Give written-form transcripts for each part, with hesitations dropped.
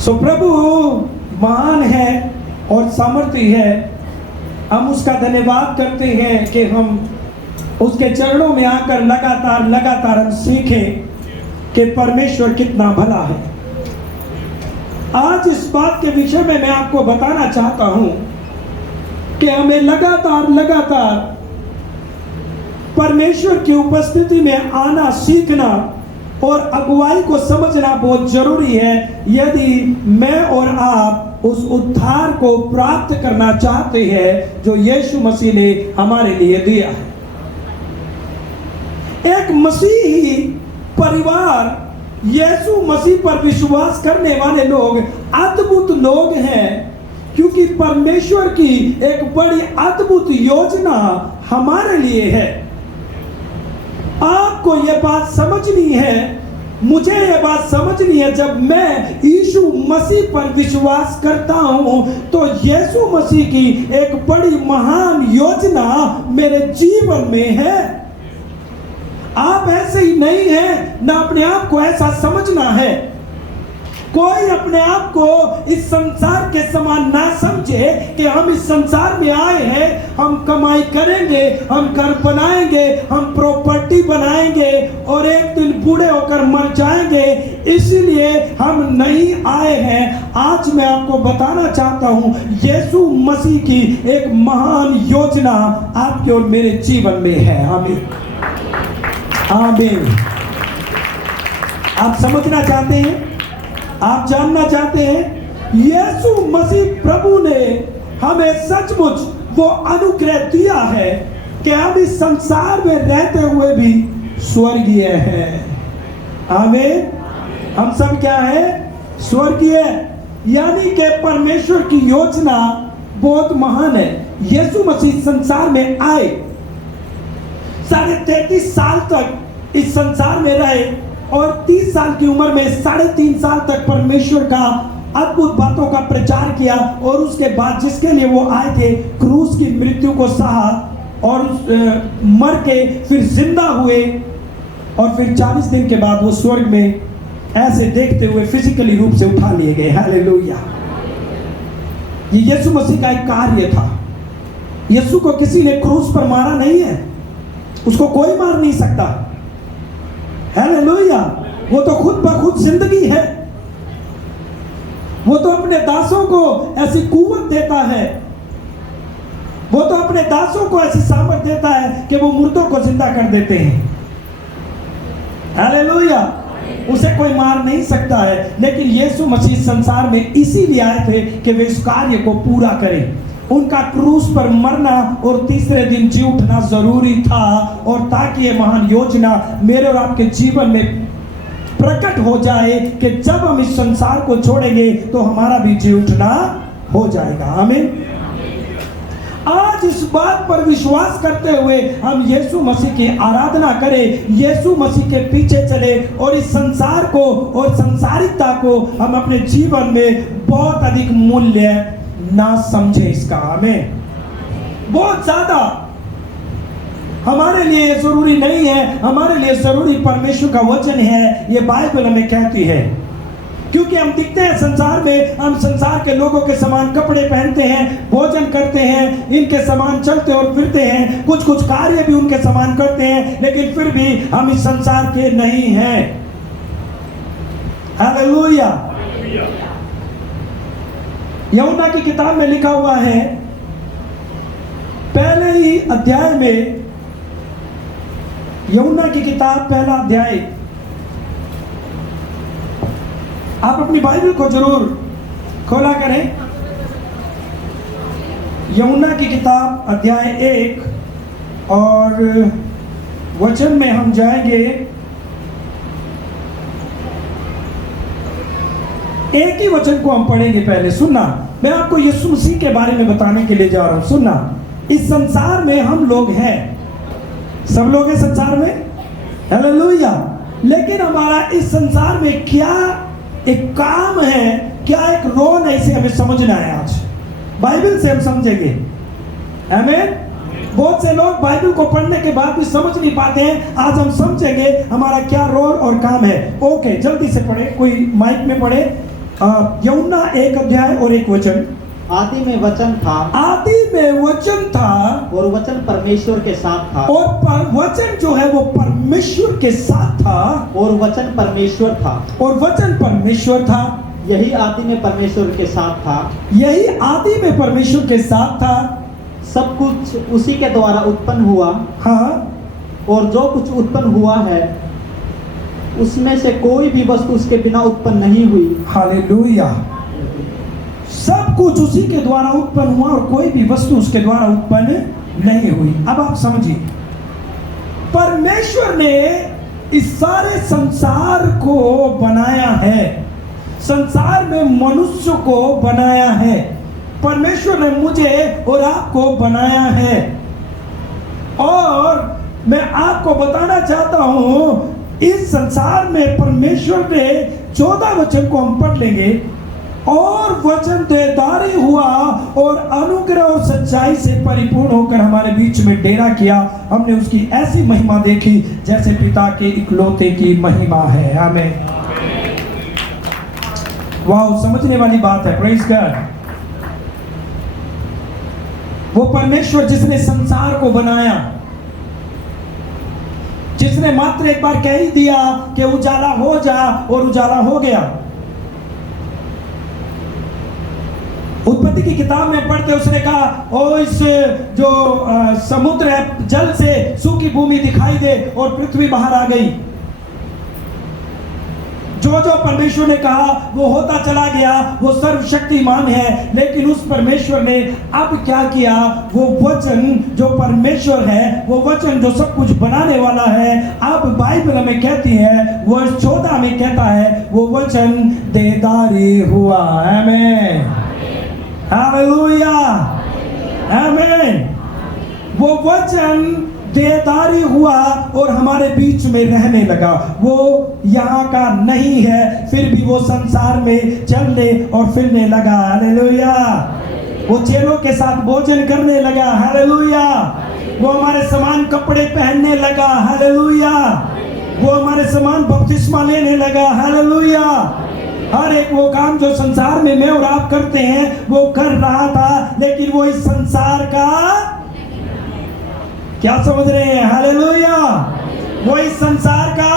प्रभु महान है और सामर्थी है। हम उसका धन्यवाद करते हैं कि हम उसके चरणों में आकर लगातार हम सीखें कि परमेश्वर कितना भला है। आज इस बात के विषय में मैं आपको बताना चाहता हूं कि हमें लगातार परमेश्वर की उपस्थिति में आना सीखना और अगुवाई को समझना बहुत जरूरी है, यदि मैं और आप उस उद्धार को प्राप्त करना चाहते हैं जो यीशु मसीह ने हमारे लिए दिया है। एक मसीही परिवार, यीशु मसीह पर विश्वास करने वाले लोग अद्भुत लोग हैं, क्योंकि परमेश्वर की एक बड़ी अद्भुत योजना हमारे लिए है। आपको यह बात समझनी है, मुझे यह बात समझनी है। जब मैं यीशु मसीह पर विश्वास करता हूं तो यीशु मसीह की एक बड़ी महान योजना मेरे जीवन में है। आप ऐसे ही नहीं हैं, ना अपने आप को ऐसा समझना है। कोई अपने आप को इस संसार के समान ना समझे कि हम इस संसार में आए हैं, हम कमाई करेंगे, हम घर बनाएंगे, हम प्रॉपर्टी बनाएंगे और एक दिन बूढ़े होकर मर जाएंगे, इसलिए हम नहीं आए हैं। आज मैं आपको बताना चाहता हूं, यीशु मसीह की एक महान योजना आपके और मेरे जीवन में है। आमीन आमीन। आप समझना चाहते हैं, आप जानना चाहते हैं, यीशु मसीह प्रभु ने हमें सचमुच वो अनुग्रह दिया है कि हम इस संसार में रहते हुए भी स्वर्गीय हैं। आमीन। हम सब क्या है? स्वर्गीय। यानी कि परमेश्वर की योजना बहुत महान है। यीशु मसीह संसार में आए, 33.5 साल तक इस संसार में रहे और 30 साल की उम्र में 3.5 साल तक परमेश्वर का अद्भुत बातों का प्रचार किया, और उसके बाद जिसके लिए वो आए थे, क्रूस की मृत्यु को सहा और मर के फिर जिंदा हुए, और फिर 40 दिन के बाद वो स्वर्ग में ऐसे देखते हुए फिजिकली रूप से उठा लिए गए। हालेलुया। ये यीशु मसीह का एक कार्य था। यीशु को किसी ने क्रूस पर मारा नहीं है, उसको कोई मार नहीं सकता। हालेलुया। वो तो खुद ब खुद जिंदगी है। वो तो अपने दासों को ऐसी कुव्वत देता है, वो तो अपने दासों को ऐसी सामर्थ्य देता है कि वो मुर्दों को जिंदा कर देते हैं। हालेलुया। उसे कोई मार नहीं सकता है। लेकिन यीशु मसीह संसार में इसीलिए आए थे कि वे इस कार्य को पूरा करें। उनका क्रूस पर मरना और तीसरे दिन जी उठना जरूरी था, और ताकि ये महान योजना मेरे और आपके जीवन में प्रकट हो जाए कि जब हम इस संसार को छोड़ेंगे तो हमारा भी जी उठना हो जाएगा। आमीन। आज इस बात पर विश्वास करते हुए हम यीशु मसीह की आराधना करें, यीशु मसीह के पीछे चले और इस संसार को और संसारिकता को हम अपने जीवन में बहुत अधिक मूल्य ना समझे इसका। हमें बहुत ज्यादा हमारे लिए जरूरी नहीं है। हमारे लिए जरूरी परमेश्वर का वचन है, ये बाइबल हमें कहती है। क्योंकि हम दिखते हैं संसार में, हम संसार के लोगों के समान कपड़े पहनते हैं, भोजन करते हैं, इनके समान चलते और फिरते हैं, कुछ कार्य भी उनके समान करते हैं, लेकिन फिर भी हम इस संसार के नहीं हैं। हालेलुया। यूहन्ना की किताब में लिखा हुआ है, पहले ही अध्याय में, यूहन्ना की किताब पहला अध्याय, आप अपनी बाइबल को जरूर खोला करें। यूहन्ना की किताब अध्याय 1 और वचन में हम जाएंगे। एक ही वचन को हम पढ़ेंगे। पहले सुनना, मैं आपको यीशु मसीह के बारे में बताने के लिए जा रहा हूं। सुनना, इस संसार में हम लोग हैं, सब लोग हैं संसार में। हालेलुया। लेकिन हमारा इस संसार में क्या एक काम है, क्या एक रोल है, इसे हमें समझना है। आज बाइबल से हम समझेंगे। आमीन। बहुत से लोग बाइबल को पढ़ने के बाद भी समझ नहीं पाते हैं। आज हम समझेंगे हमारा क्या रोल और काम है। ओके, जल्दी से पढ़े, कोई माइक में पढ़े। यूहन्ना 1:1 आदि में वचन था आदि में वचन था और वचन परमेश्वर के साथ था और वचन जो है वो परमेश्वर के साथ था और वचन परमेश्वर था और वचन परमेश्वर था। यही आदि में परमेश्वर के साथ था। यही आदि में परमेश्वर के साथ था। सब कुछ उसी के द्वारा उत्पन्न हुआ हाँ, और जो कुछ उत्पन्न हुआ है उसमें से कोई भी वस्तु उसके बिना उत्पन्न नहीं हुई। हालेलुया। सब कुछ उसी के द्वारा उत्पन्न हुआ और कोई भी वस्तु उसके द्वारा उत्पन्न नहीं हुई। अब आप समझिए, परमेश्वर ने इस सारे संसार को बनाया है, संसार में मनुष्य को बनाया है। परमेश्वर ने मुझे और आपको बनाया है। और मैं आपको बताना चाहता हूं, इस संसार में परमेश्वर ने 14 वचन को हम पढ़ लेंगे। और वचन देहधारी हुआ और अनुग्रह और सच्चाई से परिपूर्ण होकर हमारे बीच में डेरा किया। हमने उसकी ऐसी महिमा देखी जैसे पिता के इकलौते की महिमा है। आमीन। वाह, समझने वाली बात है। Praise God. वो परमेश्वर जिसने संसार को बनाया, जिसने मात्र एक बार कह ही दिया कि उजाला हो जा और उजाला हो गया। उत्पत्ति की किताब में पढ़ते उसने कहा, ओ इस जो समुद्र है जल से सूखी भूमि दिखाई दे, और पृथ्वी बाहर आ गई। जो जो परमेश्वर ने कहा वो होता चला गया। वो सर्वशक्तिमान है। लेकिन उस परमेश्वर ने अब क्या किया, वो वचन जो परमेश्वर है, वो वचन जो सब कुछ बनाने वाला है, अब बाइबल में कहती है, वर्ष 14 में कहता है, वो वचन देहधारी हुआ। आमीन, हालेलुया, आमीन। वो वचन देहधारी हुआ और हमारे बीच में रहने लगा। वो यहाँ का नहीं है, फिर भी वो संसार में चलने और फिरने लगा। हालेलुया। वो चेलों के साथ भोजन करने लगा। हालेलुया। वो हमारे समान कपड़े पहनने लगा। हालेलुया। वो हमारे समान बपतिस्मा लेने लगा। हालेलुया। हर एक वो काम जो संसार में मैं और आप करते हैं वो कर रहा था, लेकिन वो इस संसार का, क्या समझ रहे हैं? हालेलुया। वो इस संसार का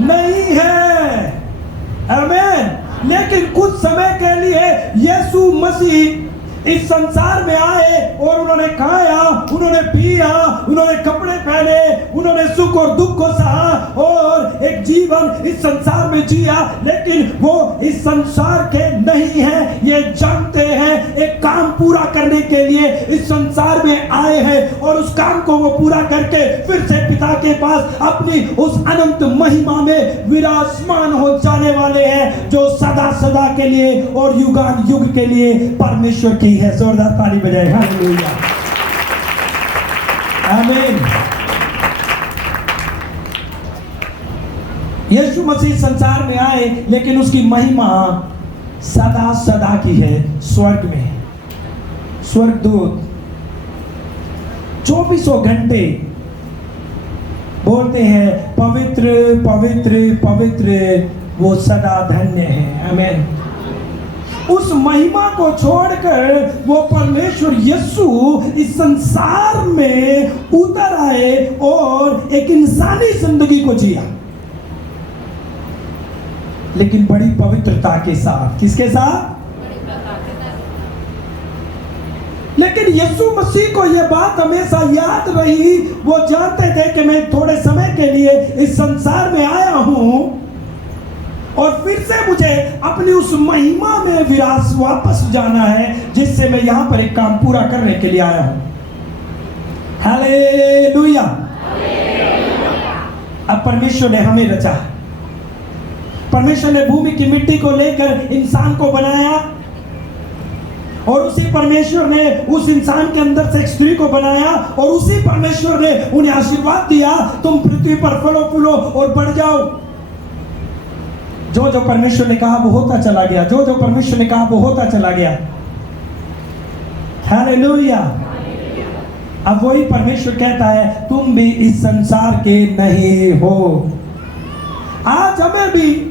नहीं है। आमीन। लेकिन कुछ समय के लिए यीशु मसीह इस संसार में आए और उन्होंने खाया, उन्होंने पिया, उन्होंने कपड़े पहने, उन्होंने सुख और दुख को सहा और एक जीवन इस संसार में जिया। लेकिन वो इस संसार के नहीं है, ये जानते हैं। एक काम पूरा करने के लिए इस संसार में आए हैं और उस काम को वो पूरा करके फिर से पिता के पास अपनी उस अनंत महिमा में विराजमान हो जाने वाले हैं, जो सदा सदा के लिए और युगान युग के लिए परमेश्वर की है। जोरदार ताली बजाए। हालेलुया, आमीन। यीशु मसीह संसार में आए, लेकिन उसकी महिमा सदा सदा की है। स्वर्ग में स्वर्गदूत 24 घंटे बोलते हैं, पवित्र पवित्र पवित्र वो सदा धन्य है। आमीन। उस महिमा को छोड़कर वो परमेश्वर यीशु इस संसार में उतर आए और एक इंसानी जिंदगी को जिया, लेकिन बड़ी पवित्रता के साथ। किसके साथ? लेकिन यीशु मसीह को यह बात हमेशा याद रही। वो जानते थे कि मैं थोड़े समय के लिए इस संसार में आया हूं और फिर से मुझे अपनी उस महिमा में विराज वापस जाना है, जिससे मैं यहां पर एक काम पूरा करने के लिए आया हूं। हालेलुया। अब परमेश्वर ने हमें रचा। परमेश्वर ने भूमि की मिट्टी को लेकर इंसान को बनाया और उसी परमेश्वर ने उस इंसान के अंदर से एक स्त्री को बनाया और उसी परमेश्वर ने उन्हें आशीर्वाद दिया, तुम पृथ्वी पर फलो फूलो और बढ़ जाओ। जो जो परमेश्वर ने कहा वो होता चला गया। जो जो परमेश्वर ने कहा वो होता चला गया। हालेलुया। अब वही परमेश्वर कहता है, तुम भी इस संसार के नहीं हो। आज हमें भी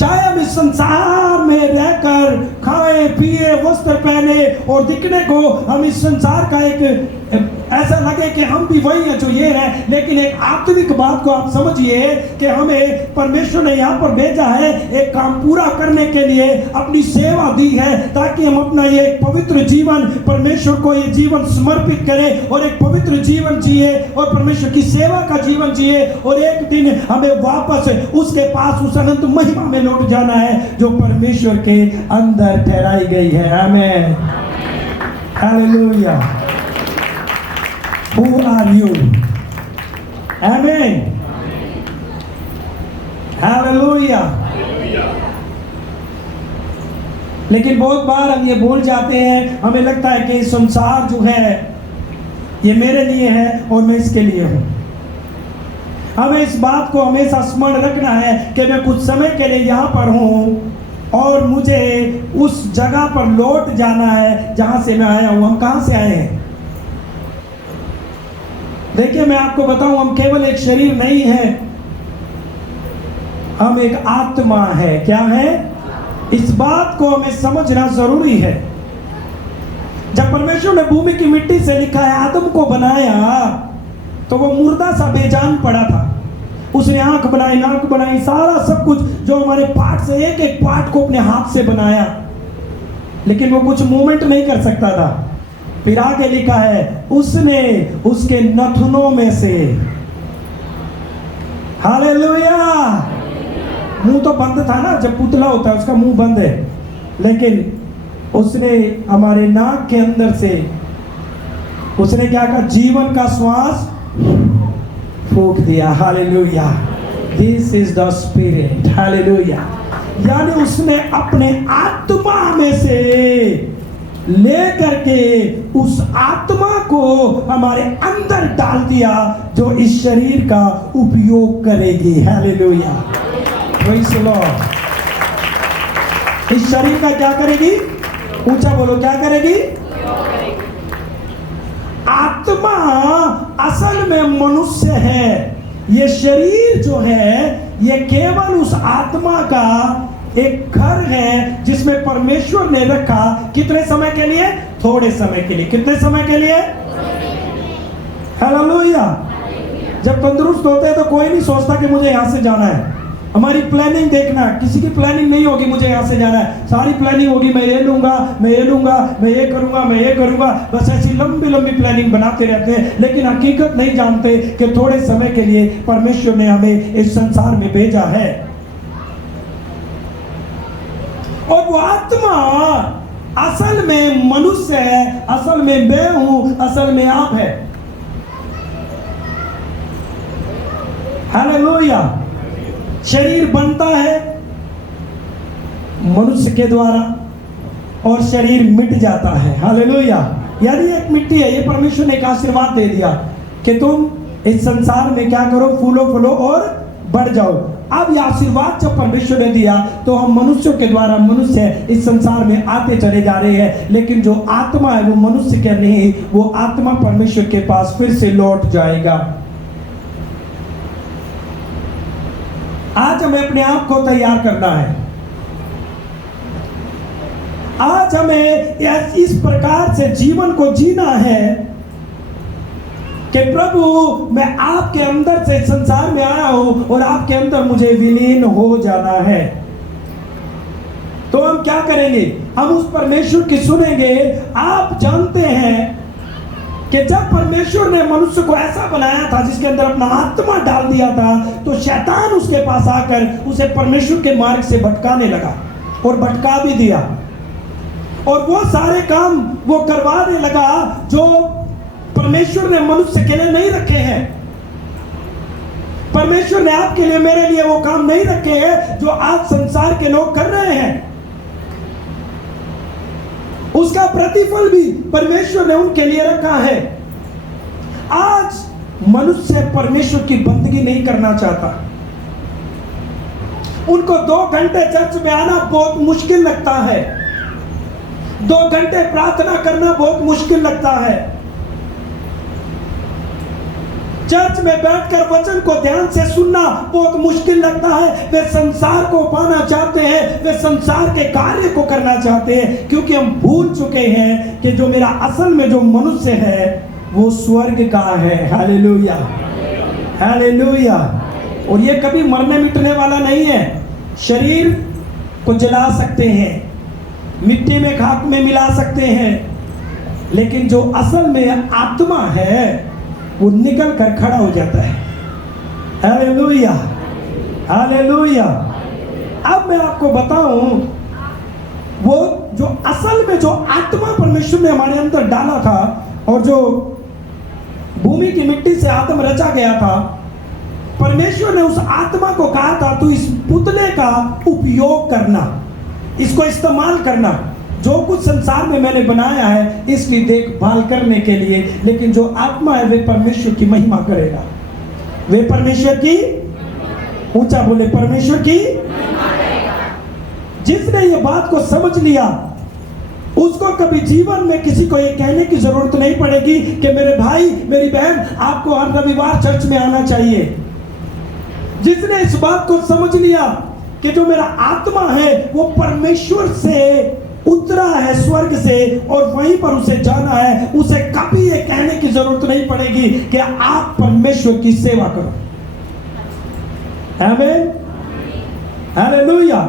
चाहे हम इस संसार में रहकर खाए पिए वस्त्र पहने और दिखने को हम इस संसार का एक ऐसा लगे कि हम भी वही हैं जो ये है, लेकिन एक आत्मिक बात को आप समझिए कि हमें परमेश्वर ने यहाँ पर भेजा है एक काम पूरा करने के लिए, अपनी सेवा दी है ताकि हम अपना ये पवित्र जीवन परमेश्वर को ये जीवन समर्पित करें और एक पवित्र जीवन जिए और परमेश्वर की सेवा का जीवन जिए, और एक दिन हमें वापस उसके पास उस अनंत महिमा में लौट जाना है जो परमेश्वर के अंदर ठहराई गई है। आमीन, hallelujah. Who are you? Amen. Hallelujah. लेकिन बहुत बार हम ये भूल जाते हैं, हमें लगता है कि संसार जो है ये मेरे लिए है और मैं इसके लिए हूँ। हमें इस बात को हमेशा स्मरण रखना है कि मैं कुछ समय के लिए यहाँ पर हूँ और मुझे उस जगह पर लौट जाना है जहाँ से मैं आया हूँ। हम कहाँ से आए हैं? देखिए मैं आपको बताऊं, हम केवल एक शरीर नहीं है, हम एक आत्मा है। क्या है? इस बात को हमें समझना जरूरी है। जब परमेश्वर ने भूमि की मिट्टी से लिखा है आदम को बनाया तो वो मुर्दा सा बेजान पड़ा था। उसने आंख बनाई, नाक बनाई, सारा सब कुछ जो हमारे पार्ट से एक एक पार्ट को अपने हाथ से बनाया, लेकिन वो कुछ मूवमेंट नहीं कर सकता था। फिर आगे लिखा है उसने उसके नथुनों में से, हालेलुया, मुंह तो बंद था ना, जब पुतला होता है उसका मुंह बंद है, लेकिन उसने हमारे नाक के अंदर से उसने क्या कहा? जीवन का श्वास फूंक दिया। Hallelujah, this is the spirit. Hallelujah, यानी उसने अपने आत्मा में से लेकर के उस आत्मा को हमारे अंदर डाल दिया जो इस शरीर का उपयोग करेगी। Hallelujah, praise the Lord. इस शरीर का क्या करेगी? ऊंचा बोलो, क्या करेगी? आत्मा असल में मनुष्य है। ये शरीर जो है ये केवल उस आत्मा का एक घर है जिसमें परमेश्वर ने रखा। कितने समय के लिए? थोड़े समय के लिए। कितने समय के लिए? हालेलुया। जब तंदुरुस्त होते हैं तो कोई नहीं सोचता कि मुझे यहां से जाना है। हमारी प्लानिंग देखना, किसी की प्लानिंग नहीं होगी मुझे यहाँ से जाना है। सारी प्लानिंग होगी मैं ये लूंगा, मैं ये लूंगा, मैं ये करूंगा, मैं ये करूंगा। बस ऐसी लंबी लंबी प्लानिंग बनाते रहते हैं, लेकिन हकीकत नहीं जानते कि थोड़े समय के लिए परमेश्वर ने हमें इस संसार में भेजा है। और वो आत्मा असल में मनुष्य है, असल में मैं हूं, असल में आप है। हालेलुया। शरीर बनता है मनुष्य के द्वारा और शरीर मिट जाता है। हालेलुया। यानी एक मिट्टी है, ये परमेश्वर ने एक आशीर्वाद दे दिया कि तुम इस संसार में क्या करो? फूलो फूलो और बढ़ जाओ। अब ये आशीर्वाद जब परमेश्वर ने दिया तो हम मनुष्यों के द्वारा मनुष्य इस संसार में आते चले जा रहे हैं, लेकिन जो आत्मा है वो मनुष्य के नहीं, वो आत्मा परमेश्वर के पास फिर से लौट जाएगा। आज हमें अपने आप को तैयार करना है। आज हमें इस प्रकार से जीवन को जीना है कि प्रभु मैं आपके अंदर से संसार में आया हूं और आपके अंदर मुझे विलीन हो जाना है। तो हम क्या करेंगे? हम उस परमेश्वर की सुनेंगे। आप जानते हैं कि जब परमेश्वर ने मनुष्य को ऐसा बनाया था जिसके अंदर अपना आत्मा डाल दिया था, तो शैतान उसके पास आकर उसे परमेश्वर के मार्ग से भटकाने लगा और भटका भी दिया, और वो सारे काम वो करवाने लगा जो परमेश्वर ने मनुष्य के लिए नहीं रखे हैं। परमेश्वर ने आपके लिए, मेरे लिए वो काम नहीं रखे हैं जो आज संसार के लोग कर रहे हैं। उसका प्रतिफल भी परमेश्वर ने उनके लिए रखा है। आज मनुष्य परमेश्वर की बंदगी नहीं करना चाहता। उनको 2 घंटे चर्च में आना बहुत मुश्किल लगता है, 2 घंटे प्रार्थना करना बहुत मुश्किल लगता है। चर्च में बैठकर वचन को ध्यान से सुनना बहुत मुश्किल लगता है। वे संसार को पाना चाहते हैं, वे संसार के कार्य को करना चाहते हैं, क्योंकि हम भूल चुके हैं कि जो मेरा असल में जो मनुष्य है वो स्वर्ग का है। Hallelujah, hallelujah. और ये कभी मरने मिटने वाला नहीं है। शरीर को जला सकते हैं, मिट्टी में खाक में मिला सकते हैं, लेकिन जो असल में आत्मा है वो निकल कर खड़ा हो जाता है। Hallelujah, hallelujah. अब मैं आपको बताऊं, वो जो असल में जो आत्मा परमेश्वर ने हमारे अंदर डाला था, और जो भूमि की मिट्टी से आदम रचा गया था, परमेश्वर ने उस आत्मा को कहा था तू इस पुतले का उपयोग करना, इसको इस्तेमाल करना। जो कुछ संसार में मैंने बनाया है इसकी देखभाल करने के लिए, लेकिन जो आत्मा है वे परमेश्वर की महिमा करेगा। वे परमेश्वर की, ऊंचा बोले, परमेश्वर की। जिसने ये बात को समझ लिया उसको कभी जीवन में किसी को ये कहने की जरूरत नहीं पड़ेगी कि मेरे भाई मेरी बहन आपको हर रविवार चर्च में आना चाहिए। जिसने इस बात को समझ लिया कि जो मेरा आत्मा है वो परमेश्वर से उतरा है, स्वर्ग से, और वहीं पर उसे जाना है, उसे कभी ये कहने की जरूरत नहीं पड़ेगी कि आप परमेश्वर की सेवा करो। आमीन, हालेलुया।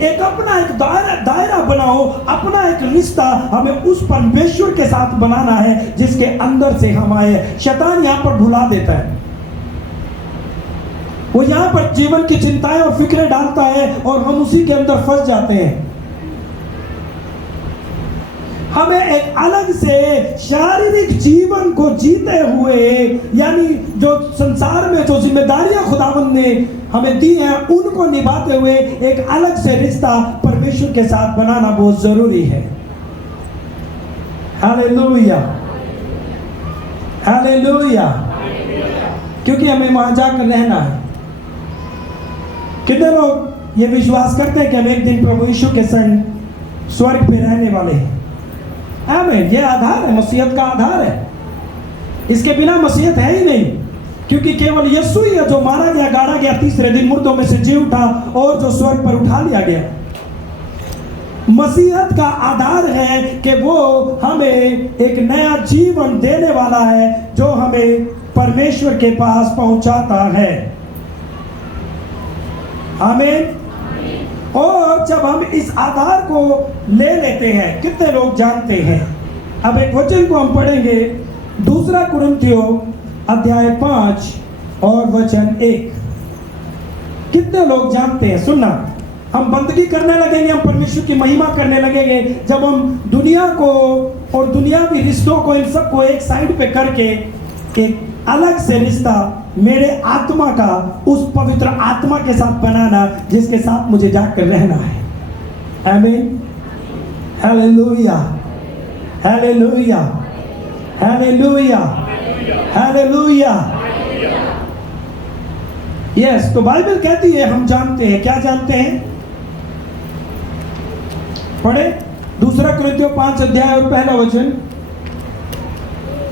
एक अपना एक दायरा बनाओ, अपना एक रिश्ता हमें उस परमेश्वर के साथ बनाना है जिसके अंदर से हम आए। शैतान यहाँ पर भुला देता है, वो यहाँ पर जीवन की चिंताएं और फिक्रें डालता है और हम उसी के अंदर फंस जाते हैं। हमें एक अलग से शारीरिक जीवन को जीते हुए, यानी जो संसार में जो जिम्मेदारियां खुदावंद ने हमें दी हैं उनको निभाते हुए एक अलग से रिश्ता परमेश्वर के साथ बनाना बहुत जरूरी है। Hallelujah, hallelujah. क्योंकि हमें वहां जाकर रहना है। कितने लोग ये विश्वास करते हैं कि हम एक दिन प्रभु यीशु के संग स्वर्ग पे रहने वाले हैं? आमीन। ये आधार है, मसीहत का आधार है। इसके बिना मसीहत है ही नहीं, क्योंकि केवल यीशु ही है जो मारा गया, गाड़ा गया, तीसरे दिन मुर्दों में से जी उठा और जो स्वर्ग पर उठा लिया गया। मसीहत का आधार है कि वो हमें एक नया जीवन देने वाला है जो हमें परमेश्वर के पास पहुंचाता है। आमीन। और जब हम इस आधार को ले लेते हैं, कितने लोग जानते हैं? अब एक वचन को हम पढ़ेंगे, 2 कुरिन्थियों अध्याय 5 और वचन 1। कितने लोग जानते हैं? सुनना, हम बंदगी करने लगेंगे, हम परमेश्वर की महिमा करने लगेंगे जब हम दुनिया को और दुनियावी रिश्तों को, इन सबको एक साइड पे करके एक अलग से रिश्ता मेरे आत्मा का उस पवित्र आत्मा के साथ बनाना जिसके साथ मुझे जाकर रहना है। आमीन, hallelujah, hallelujah, hallelujah, hallelujah. Yes, तो बाइबल कहती है हम जानते हैं। क्या जानते हैं? पढ़े 2 कुरिन्थियों 5 अध्याय और पहला वचन।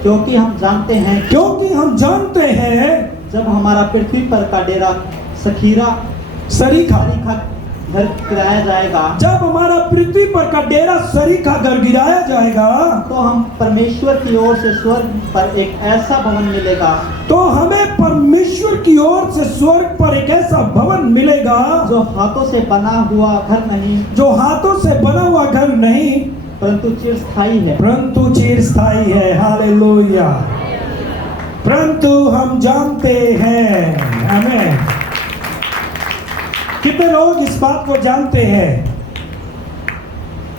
क्योंकि हम जानते हैं, क्योंकि हम जानते हैं जब हमारा पृथ्वी पर का डेरा सरीखा घर गिराया जाएगा, जब हमारा पृथ्वी पर का डेरा सरीखा घर गिराया जाएगा, तो हम परमेश्वर की ओर से स्वर्ग पर एक ऐसा भवन मिलेगा, तो हमें परमेश्वर की ओर से स्वर्ग पर एक ऐसा भवन मिलेगा जो हाथों से बना हुआ घर नहीं, जो हाथों से बना हुआ घर नहीं, परंतु चिरस्थायी है, परंतु चिरस्थायी है। हालेलुया। परंतु हम जानते हैं, आमीन। कितने लोग इस बात को जानते हैं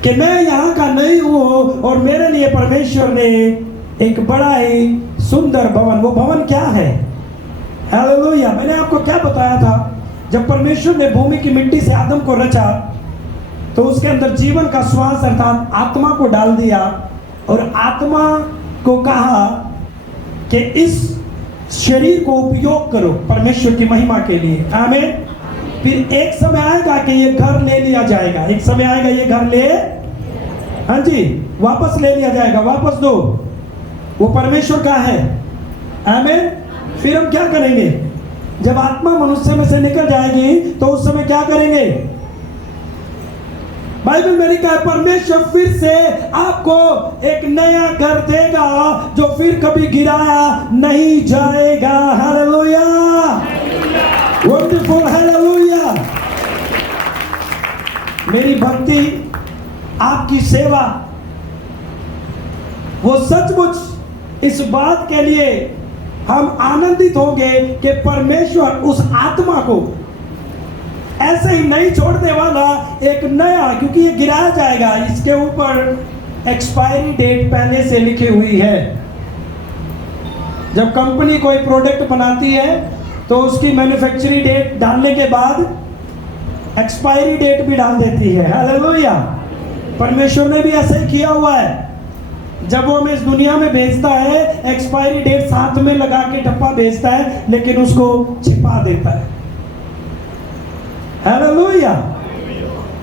कि मैं यहाँ का नहीं हूँ और मेरे लिए परमेश्वर ने एक बड़ा ही सुंदर भवन, वो भवन क्या है? हालेलुया। मैंने आपको क्या बताया था? जब परमेश्वर ने भूमि की मिट्टी से आदम को रचा तो उसके अंदर जीवन का श्वास अर्थात आत्मा को डाल दिया और आत्मा को कहा कि इस शरीर को उपयोग करो परमेश्वर की महिमा के लिए। आमीन। फिर एक समय आएगा कि ये घर ले लिया जाएगा, एक समय आएगा ये घर ले, हाँ जी, वापस ले लिया जाएगा। वापस दो, वो परमेश्वर का है। आमीन। फिर हम क्या करेंगे? जब आत्मा मनुष्य में से निकल जाएगी तो उस समय क्या करेंगे? बाइबल में लिखा है परमेश्वर फिर से आपको एक नया घर देगा जो फिर कभी गिराया नहीं जाएगा। Hallelujah, wonderful, hallelujah. मेरी भक्ति, आपकी सेवा, वो सचमुच इस बात के लिए हम आनंदित होंगे कि परमेश्वर उस आत्मा को ऐसे ही नहीं छोड़ने वाला, एक नया, क्योंकि ये गिराया जाएगा, इसके ऊपर एक्सपायरी डेट पहले से लिखी हुई है। जब कंपनी कोई प्रोडक्ट बनाती है तो उसकी मैन्युफैक्चरिंग डेट डालने के बाद एक्सपायरी डेट भी डाल देती है। हालेलुया। परमेश्वर ने भी ऐसा ही किया हुआ है। जब वो हमें इस दुनिया में भेजता है, एक्सपायरी डेट साथ में लगा के डब्बा भेजता है, लेकिन उसको छिपा देता है। हालेलुया।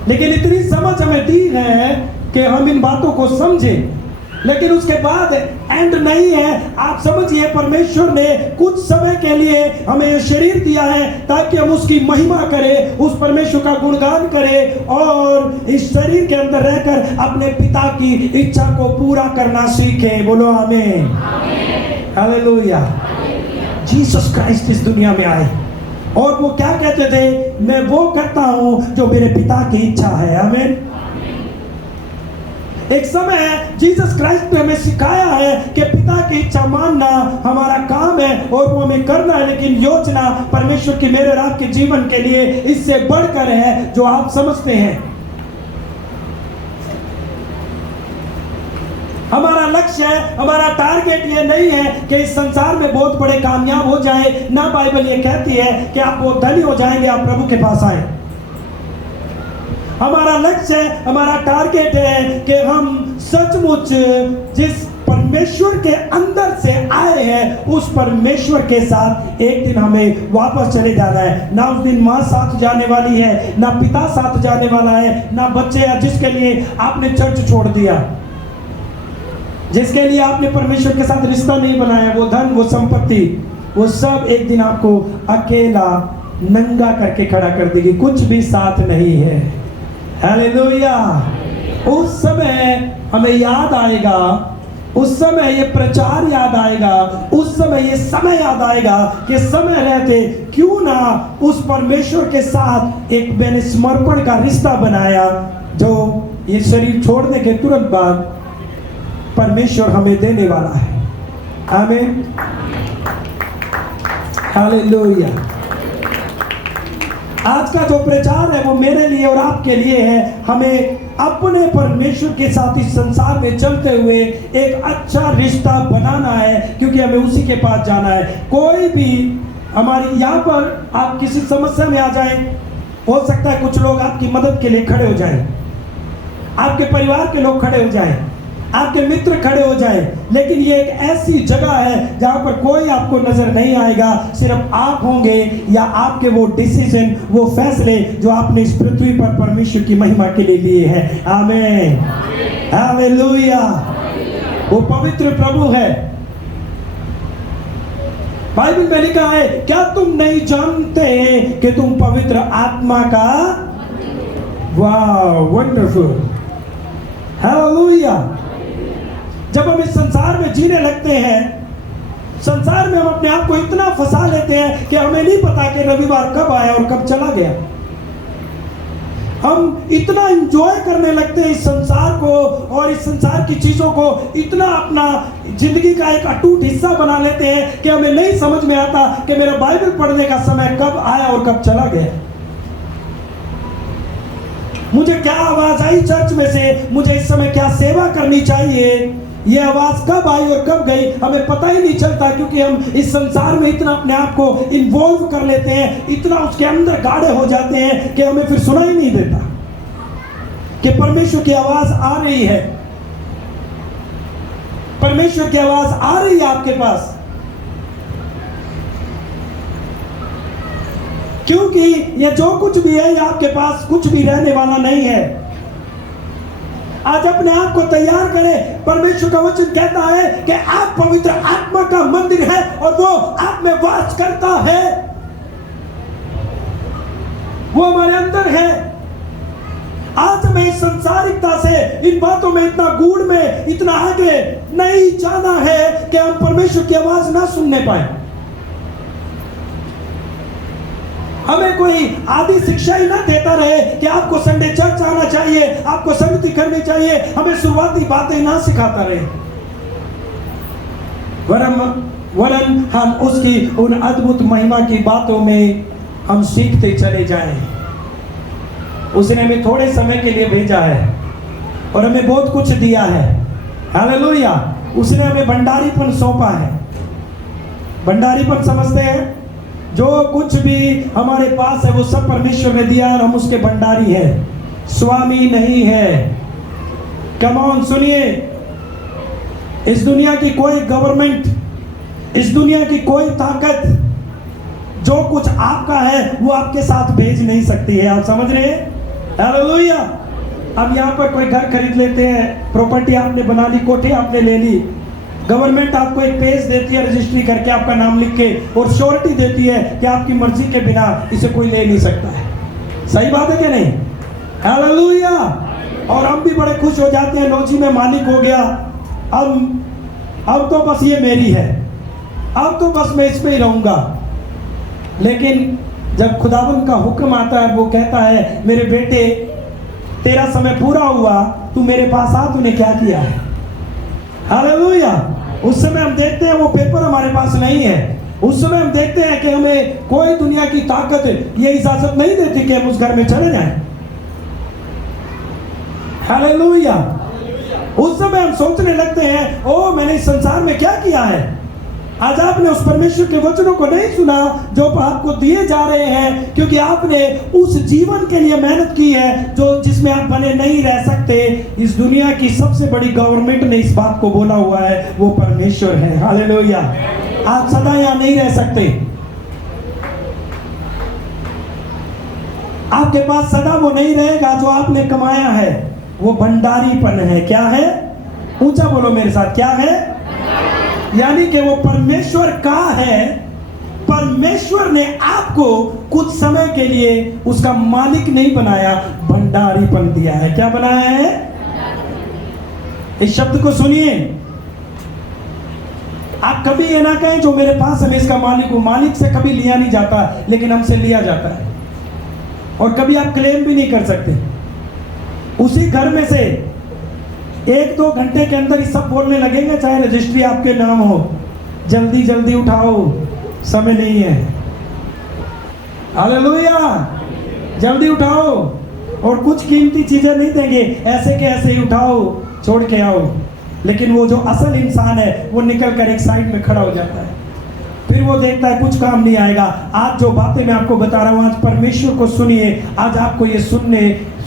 लेकिन इतनी समझ हमें दी है कि हम इन बातों को समझें, लेकिन उसके बाद एंड नहीं है। आप समझिए, परमेश्वर ने कुछ समय के लिए हमें ये शरीर दिया है ताकि हम उसकी महिमा करें, उस परमेश्वर का गुणगान करें और इस शरीर के अंदर रहकर अपने पिता की इच्छा को पूरा करना सीखें। बोलो आमीन। हालेलुया। जीसस क्राइस्ट इस दुनिया में आए और वो क्या कहते थे? मैं वो करता हूं जो मेरे पिता की इच्छा है। आमीन। एक समय जीसस क्राइस्ट ने हमें सिखाया है कि पिता की इच्छा मानना हमारा काम है और वो हमें करना है, लेकिन योजना परमेश्वर की मेरे और आपके जीवन के लिए इससे बढ़कर है जो आप समझते हैं। हमारा लक्ष्य है, हमारा टारगेट ये नहीं है कि इस संसार में बहुत बड़े कामयाब हो जाए। ना बाइबल ये कहती है कि आप बहुत धनी हो जाएंगे, आप प्रभु के पास आए। हमारा लक्ष्य है, हमारा टारगेट है कि हम सचमुच जिस परमेश्वर के अंदर से आए हैं उस परमेश्वर के साथ एक दिन हमें वापस चले जाना है। ना उस दिन माँ साथ जाने वाली है, ना पिता साथ जाने वाला है, ना बच्चे, या जिसके लिए आपने चर्च छोड़ दिया, जिसके लिए आपने परमेश्वर के साथ रिश्ता नहीं बनाया, वो धन, वो संपत्ति, वो सब एक दिन आपको अकेला नंगा करके खड़ा कर देगी। कुछ भी साथ नहीं है। हालेलुया। उस समय हमें याद आएगा, उस समय ये प्रचार याद आएगा, उस समय ये समय याद आएगा कि समय रहते क्यों ना उस परमेश्वर के साथ एक मैंने समर्पण का रिश्ता बनाया जो ये शरीर छोड़ने के तुरंत बाद परमेश्वर हमें देने वाला है। आमीन। हालेलुया। आज का जो प्रचार है वो मेरे लिए और आपके लिए है। हमें अपने परमेश्वर के साथ इस संसार में चलते हुए एक अच्छा रिश्ता बनाना है, क्योंकि हमें उसी के पास जाना है। कोई भी हमारी यहाँ पर आप किसी समस्या में आ जाएं, हो सकता है कुछ लोग आपकी मदद के लिए खड़े हो जाएं, आपके परिवार के लोग खड़े हो जाएं, आपके मित्र खड़े हो जाएं, लेकिन ये एक ऐसी जगह है जहां पर कोई आपको नजर नहीं आएगा, सिर्फ आप होंगे या आपके वो डिसीजन, वो फैसले जो आपने इस पृथ्वी पर परमेश्वर की महिमा के लिए लिए हैं। आमीन। हालेलुया। वो पवित्र प्रभु है। बाइबल में लिखा है, क्या तुम नहीं जानते कि तुम पवित्र आत्मा का? वाह, वंडरफुल। हालेलुया। जब हम इस संसार में जीने लगते हैं, संसार में हम अपने आप को इतना फंसा लेते हैं कि हमें नहीं पता कि रविवार कब आया और कब चला गया। हम इतना एंजॉय करने लगते हैं इस संसार को और इस संसार की चीजों को इतना अपना जिंदगी का एक अटूट हिस्सा बना लेते हैं कि हमें नहीं समझ में आता कि मेरा बाइबल पढ़ने का समय कब आया और कब चला गया। मुझे क्या आवाज आई चर्च में से, मुझे इस समय क्या सेवा करनी चाहिए, ये आवाज कब आई और कब गई, हमें पता ही नहीं चलता, क्योंकि हम इस संसार में इतना अपने आप को इन्वॉल्व कर लेते हैं, इतना उसके अंदर गाढ़े हो जाते हैं कि हमें फिर सुना ही नहीं देता कि परमेश्वर की आवाज आ रही है। परमेश्वर की आवाज आ रही है आपके पास, क्योंकि ये जो कुछ भी है ये आपके पास कुछ भी रहने वाला नहीं है। आज अपने आप को तैयार करें। परमेश्वर का वचन कहता है कि आप पवित्र आत्मा का मंदिर है और वो आप में वास करता है, वो हमारे अंदर है। आज हमें इस संसारिकता से, इन बातों में इतना गूढ़ में, इतना आगे नहीं जाना है कि हम परमेश्वर की आवाज ना सुनने पाए। हमें कोई आदि शिक्षा ही ना देता रहे कि आपको संडे चर्च आना चाहिए, आपको संगति करनी चाहिए, हमें शुरुआती बातें ना सिखाता रहे, वरन हम उसकी उन अद्भुत महिमा की बातों में हम सीखते चले जाएं। उसने हमें थोड़े समय के लिए भेजा है और हमें बहुत कुछ दिया है। हालेलुया। उसने हमें भंडारीपन सौंपा है। भंडारीपन समझते हैं? जो कुछ भी हमारे पास है वो सब परमेश्वर ने दिया और हम उसके भंडारी हैं, स्वामी नहीं है। कम ऑन, सुनिए, इस दुनिया की कोई गवर्नमेंट, इस दुनिया की कोई ताकत जो कुछ आपका है वो आपके साथ भेज नहीं सकती है। आप समझ रहे हैं? हालेलुया। अब यहाँ पर कोई घर खरीद लेते हैं, प्रॉपर्टी आपने बना ली, कोठी आपने ले ली, गवर्नमेंट आपको एक पेज देती है रजिस्ट्री करके आपका नाम लिख के, और श्योरिटी देती है कि आपकी मर्जी के बिना इसे कोई ले नहीं सकता है। सही बात है क्या नहीं? हालेलुया। और हम भी बड़े खुश हो जाते हैं, लो जी मैं मालिक हो गया, अब तो बस ये मेरी है, अब तो बस मैं इसमें ही रहूंगा। लेकिन जब खुदावंद का हुक्म आता है, वो कहता है मेरे बेटे तेरा समय पूरा हुआ, तू मेरे पास आ, तूने क्या किया है। हालेलुया। उस समय हम देखते हैं वो पेपर हमारे पास नहीं है। उस समय हम देखते हैं कि हमें कोई दुनिया की ताकत ये इजाजत नहीं देती कि हम उस घर में चले जाएं। हालेलुया। उस समय हम सोचने लगते हैं, ओ मैंने इस संसार में क्या किया है। आज आपने उस परमेश्वर के वचनों को नहीं सुना जो आपको दिए जा रहे हैं, क्योंकि आपने उस जीवन के लिए मेहनत की है जो जिसमें आप बने नहीं रह सकते। इस दुनिया की सबसे बड़ी गवर्नमेंट ने इस बात को बोला हुआ है, वो परमेश्वर है। हालेलुया। आप सदा यहाँ नहीं रह सकते। आपके पास सदा वो नहीं रहेगा जो आपने कमाया है, वो भंडारीपन है। क्या है? ऊंचा बोलो मेरे साथ, क्या है? यानी कि वो परमेश्वर का है। परमेश्वर ने आपको कुछ समय के लिए उसका मालिक नहीं बनाया, भंडारीपन दिया है। क्या बनाया है? इस शब्द को सुनिए। आप कभी ये ना कहें जो मेरे पास है मैं इसका मालिक हूं। मालिक से कभी लिया नहीं जाता, लेकिन हमसे लिया जाता है। और कभी आप क्लेम भी नहीं कर सकते। उसी घर में से 1-2 घंटे के अंदर ही सब बोलने लगेंगे, चाहे रजिस्ट्री आपके नाम हो, जल्दी जल्दी उठाओ, समय नहीं है। हालेलुया। जल्दी उठाओ, और कुछ कीमती चीजें नहीं देंगे, ऐसे के ऐसे ही उठाओ, छोड़ के आओ। लेकिन वो जो असल इंसान है वो निकल कर एक साइड में खड़ा हो जाता है। फिर वो देखता है कुछ काम नहीं आएगा। आज जो बातें मैं आपको बता रहा हूँ, आज परमेश्वर को सुनिए। आज आपको ये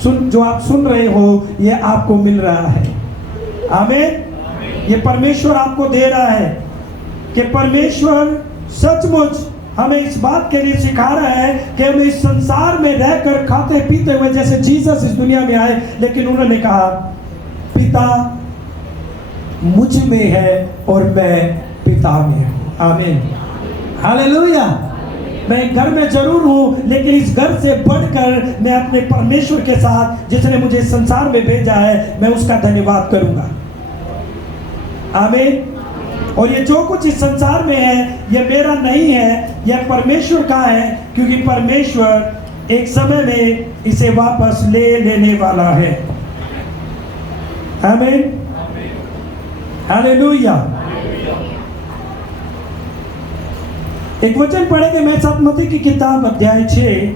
जो आप सुन रहे हो, ये आपको मिल रहा है। आमीन। ये परमेश्वर आपको दे रहा है कि परमेश्वर सचमुच हमें इस बात के लिए सिखा रहा है कि हम इस संसार में रहकर खाते पीते हुए, जैसे जीसस इस दुनिया में आए, लेकिन उन्होंने कहा पिता मुझ में है और मैं पिता में हूँ। आमीन। हालेलुया। मैं घर में जरूर हूँ, लेकिन इस घर से बढ़कर मैं अपने परमेश्वर के साथ, जिसने मुझे इस संसार में भेजा है, मैं उसका धन्यवाद करूंगा। आमीन। और ये जो कुछ इस संसार में है ये मेरा नहीं है, यह परमेश्वर का है, क्योंकि परमेश्वर एक समय में इसे वापस लेने वाला है। आमीन। हालेलुया। एक वचन पढ़ेंगे मैं सतमती की किताब अध्याय 6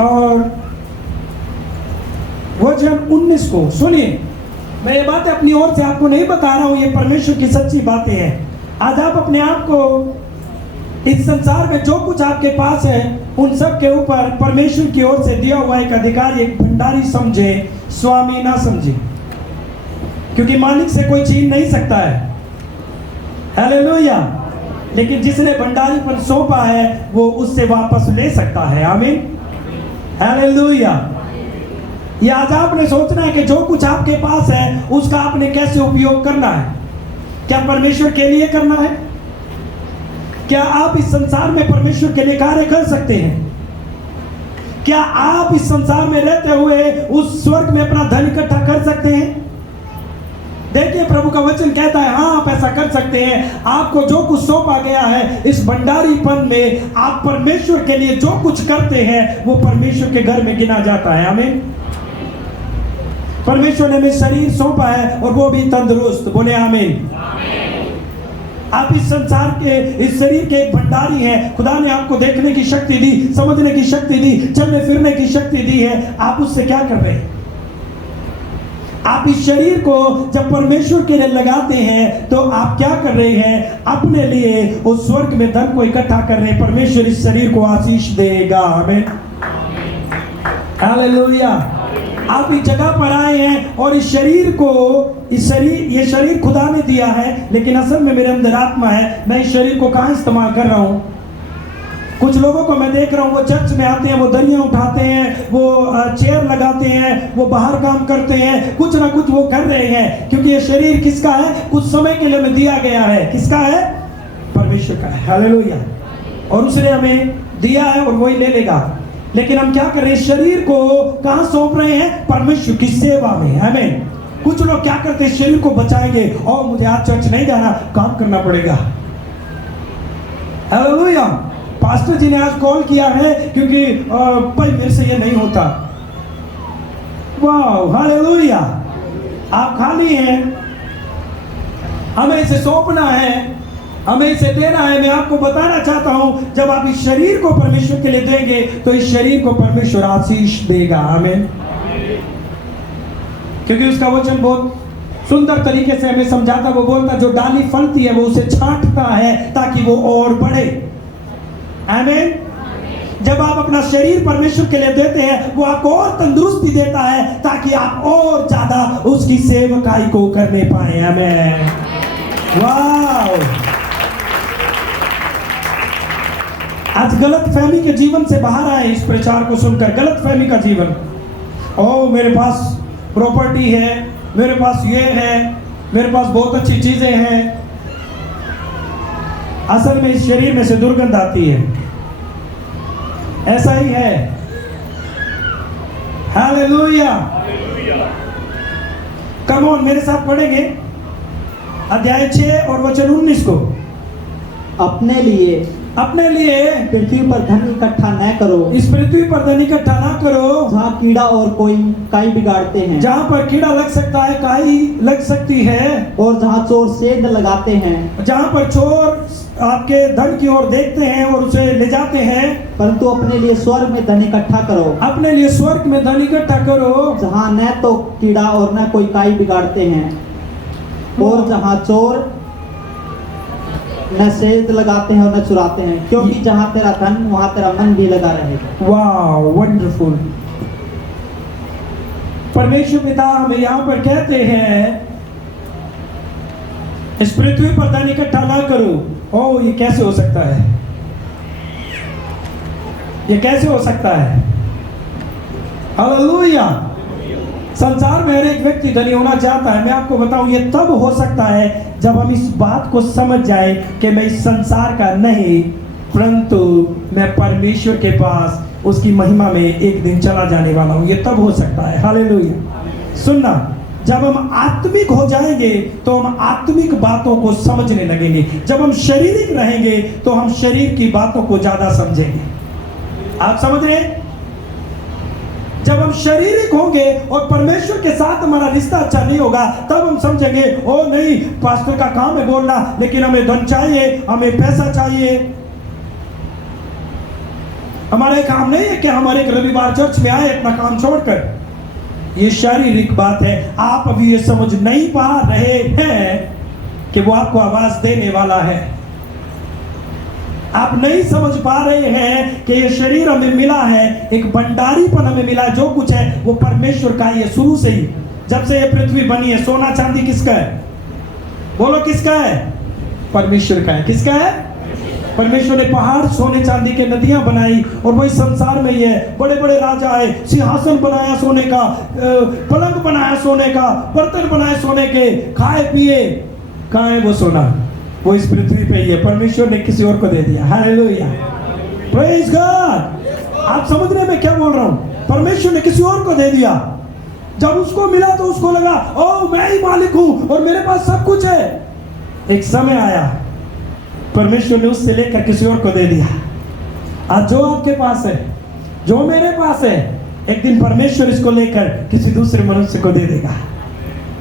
और वचन 19 को सुनिए। मैं ये बातें अपनी ओर से आपको नहीं बता रहा हूं, ये परमेश्वर की सच्ची बातें हैं। आज आप अपने आप को इस संसार में जो कुछ आपके पास है उन सब के ऊपर परमेश्वर की ओर से दिया हुआ एक अधिकारी, एक भंडारी समझे, स्वामी ना समझे, क्योंकि मालिक से कोई छीन नहीं सकता है। हालेलुया। लेकिन जिसने भंडारीपन सौंपा है वो उससे वापस ले सकता है। आमीन। हालेलुया। ये आज आपने सोचना है कि जो कुछ आपके पास है उसका आपने कैसे उपयोग करना है। क्या परमेश्वर के लिए करना है? क्या आप इस संसार में परमेश्वर के लिए कार्य कर सकते हैं? क्या आप इस संसार में रहते हुए उस स्वर्ग में अपना धन इकट्ठा कर सकते हैं? देखिए, प्रभु का वचन कहता है हाँ, आप ऐसा कर सकते हैं। आपको जो कुछ सौंपा गया है इस भंडारीपन में, आप परमेश्वर के लिए जो कुछ करते हैं वो परमेश्वर के घर में गिना जाता है। आमीन। परमेश्वर ने हमें शरीर सौंपा है और वो भी तंदुरुस्त। बोले आमीन। आप इस संसार के, इस शरीर के एक भंडारी हैं। खुदा ने आपको देखने की शक्ति दी, समझने की शक्ति दी, चलने फिरने की शक्ति दी है। आप उससे क्या कर रहे हैं? आप इस शरीर को जब परमेश्वर के लिए लगाते हैं तो आप क्या कर रहे हैं? अपने लिए उस स्वर्ग में धन को इकट्ठा कर रहे हैं। परमेश्वर इस शरीर को आशीष देगा। आमीन। हालेलुया। आप इस जगह पर आए हैं और इस शरीर को, ये शरीर खुदा ने दिया है, लेकिन असल में मेरे अंदर आत्मा है। मैं इस शरीर को कहाँ इस्तेमाल कर रहा हूँ? कुछ लोगों को मैं देख रहा हूँ, वो चर्च में आते हैं, वो दरियाँ उठाते हैं, वो चेयर लगाते हैं, वो बाहर काम करते हैं, कुछ ना कुछ वो कर रहे हैं, क्योंकि ये शरीर किसका है? कुछ समय के लिए हमें दिया गया है। किसका है? परमेश्वर का है। हालेलुया। और उसने हमें दिया है और वही ले लेगा। लेकिन हम क्या कर रहे हैं? शरीर को कहाँ सौंप रहे हैं? परमेश्वर की सेवा में। आमीन। कुछ लोग क्या करते हैं? शरीर को बचाएंगे और मुझे आज चर्च नहीं जाना, काम करना पड़ेगा। हालेलुया। पास्टर जी ने आज कॉल किया है क्योंकि भाई मेरे से ये नहीं होता। वाह, हालेलुया। आप खाली हैं, हमें इसे सौंपना है, हमें इसे देना है। मैं आपको बताना चाहता हूं, जब आप इस शरीर को परमेश्वर के लिए देंगे तो इस शरीर को परमेश्वर आशीष देगा। आमीन। क्योंकि उसका वचन बहुत सुंदर तरीके से हमें समझाता। वो बोलता, जो डाली फलती है वो उसे छांटता है ताकि वो और बढ़े। आमीन। जब आप अपना शरीर परमेश्वर के लिए देते हैं, वो आपको और तंदुरुस्ती देता है ताकि आप और ज्यादा उसकी सेवकाई को करने पाए। आमीन। वाह। आज गलत फहमी के जीवन से बाहर आए इस प्रचार को सुनकर। गलत फहमी का जीवन, ओ मेरे पास प्रॉपर्टी है, मेरे पास ये है, मेरे पास बहुत अच्छी चीजें हैं। असल में इस शरीर में से दुर्गंध आती है। ऐसा ही है। हालेलुया। कम ऑन, मेरे साथ पढ़ेंगे अध्याय 6 और वचन 19 को। अपने लिए पृथ्वी पर धन इकट्ठा न करो, इस पृथ्वी पर धन इकट्ठा ना करो जहाँ कीड़ा और कोई काई बिगाड़ते हैं, जहाँ पर कीड़ा लग सकता है, काई लग सकती है, और जहाँ चोर सेंध लगाते हैं, जहाँ पर चोर आपके धन की ओर देखते हैं और उसे ले जाते हैं। परंतु अपने लिए स्वर्ग में धन इकट्ठा करो, अपने लिए स्वर्ग में धन इकट्ठा करो, जहाँ न तो कीड़ा और न कोई काई बिगाड़ते हैं, और जहाँ चोर न सेंध लगाते हैं और न चुराते हैं, क्योंकि जहाँ तेरा धन वहाँ तेरा मन भी लगा रहेगा। वाह, वंडरफुल। परमेश्वर पिता हमें यहाँ पर कहते हैं इस पृथ्वी पर धन इकट्ठा ना करो। ओ, ये कैसे हो सकता है? ये कैसे हो सकता है? हालेलुया। संसार में हर एक व्यक्ति धनी होना चाहता है। मैं आपको बताऊं, ये तब हो सकता है जब हम इस बात को समझ जाएं कि मैं इस संसार का नहीं, परंतु मैं परमेश्वर के पास उसकी महिमा में एक दिन चला जाने वाला हूं। ये तब हो सकता है। हालेलुया। सुनना, जब हम आत्मिक हो जाएंगे तो हम आत्मिक बातों को समझने लगेंगे। जब हम शारीरिक रहेंगे तो हम शरीर की बातों को ज्यादा समझेंगे। आप समझ रहे हैं? जब हम शारीरिक होंगे और परमेश्वर के साथ हमारा रिश्ता अच्छा नहीं होगा, तब हम समझेंगे ओ नहीं, पास्टर का काम है बोलना, लेकिन हमें धन चाहिए, हमें पैसा चाहिए। हमारा काम नहीं है कि हम एक रविवार चर्च में आए अपना काम छोड़कर। ये शारीरिक बात है। आप अभी ये समझ नहीं पा रहे हैं कि वो आपको आवाज देने वाला है। आप नहीं समझ पा रहे हैं कि ये शरीर हमें मिला है, एक भंडारीपन हमें मिला है। जो कुछ है वो परमेश्वर का ही है। शुरू से ही, जब से ये पृथ्वी बनी है, सोना चांदी किसका है? बोलो किसका है? परमेश्वर का है। किसका है? परमेश्वर ने पहाड़ सोने चांदी के नदियां बनाई, और वही संसार में ही है। बड़े बड़े राजा आए, सिंहासन बनाया सोने का, पलंग बनाया सोने का, बर्तन बनाए सोने के, खाए पिए। कहाँ है वो सोना? वो इस पृथ्वी पे ही है, परमेश्वर ने किसी और को दे दिया। Hallelujah, praise God. आप समझ रहे मैं क्या बोल रहा हूँ? परमेश्वर ने किसी और को दे दिया। जब उसको मिला तो उसको लगा ओ मैं ही मालिक हूं और मेरे पास सब कुछ है। एक समय आया, परमेश्वर ने उससे लेकर किसी और को दे दिया। आज जो आपके पास है, जो मेरे पास है, एक दिन परमेश्वर इसको लेकर किसी दूसरे मनुष्य को दे देगा।